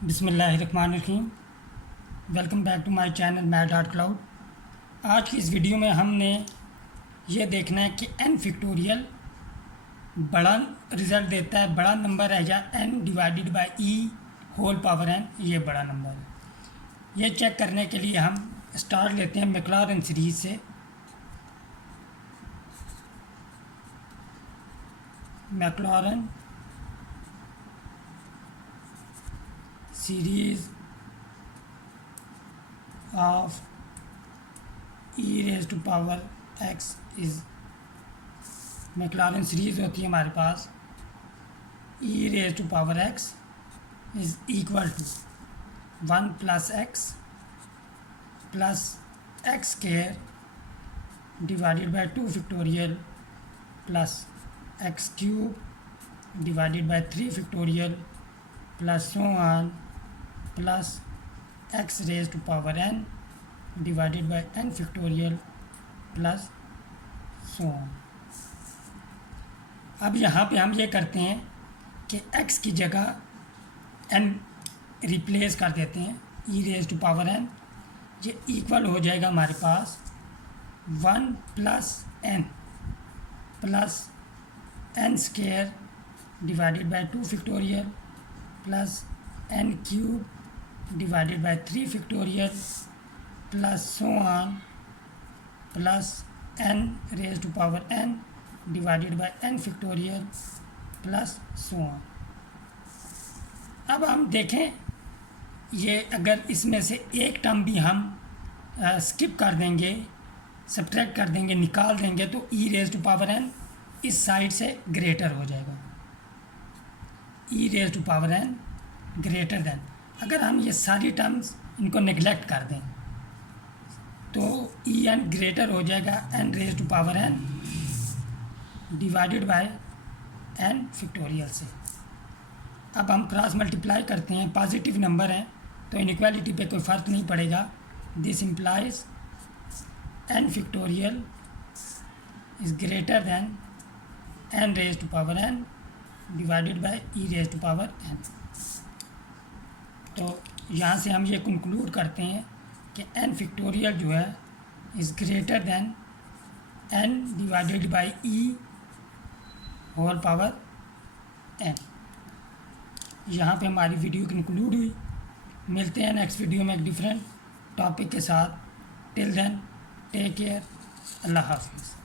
बिस्मिल्लाहिर्रहमानिर्रहीम। Welcome back to my channel math cloud. आज की इस वीडियो में हमने ये देखना है कि n फैक्टोरियल बड़ा रिज़ल्ट देता है, बड़ा नंबर है या n divided by e whole power n ये बड़ा नंबर है। ये चेक करने के लिए हम स्टार्ट लेते हैं मैक्लॉरिन सीरीज़ से। Maclaurin series of e raise to power x is, Maclaurin series होती है हमारे पास e raise to power x is equal to 1 plus x square divided by 2 factorial plus x cube divided by 3 factorial plus so on plus x raise to power n divided by n factorial plus so on. अब यहाँ पे हम ये करते हैं कि x की जगह n रिप्लेस कर देते हैं, e raise to power n, ये इक्वल हो जाएगा हमारे पास 1 plus n square divided by 2 factorial plus n cube divided by 3 factorial plus so on plus n raise to power n divided by n factorial plus so on. अब हम देखें, ये अगर इसमें से एक टर्म भी हम स्किप कर देंगे, सब्ट्रैक्ट कर देंगे, निकाल देंगे, तो e raise to power n इस साइड से ग्रेटर हो जाएगा, e raise to power n greater than. अगर हम ये सारी टर्म्स इनको नेगलेक्ट कर दें तो ई एन ग्रेटर हो जाएगा n raise to power n divided by n factorial से। अब हम क्रॉस मल्टीप्लाई करते हैं, पॉजिटिव नंबर हैं तो इनइक्वालिटी पे कोई फ़र्क नहीं पड़ेगा। This implies n factorial is greater than n raise to power n divided by e raise to power n। तो यहाँ से हम ये कंक्लूड करते हैं कि n फैक्टोरियल जो है is greater than n divided by e whole power n। यहाँ पे हमारी वीडियो कंक्लूड हुई। मिलते हैं नेक्स्ट वीडियो में एक डिफरेंट टॉपिक के साथ। टिल देन टेक केयर, अल्लाह हाफिज़।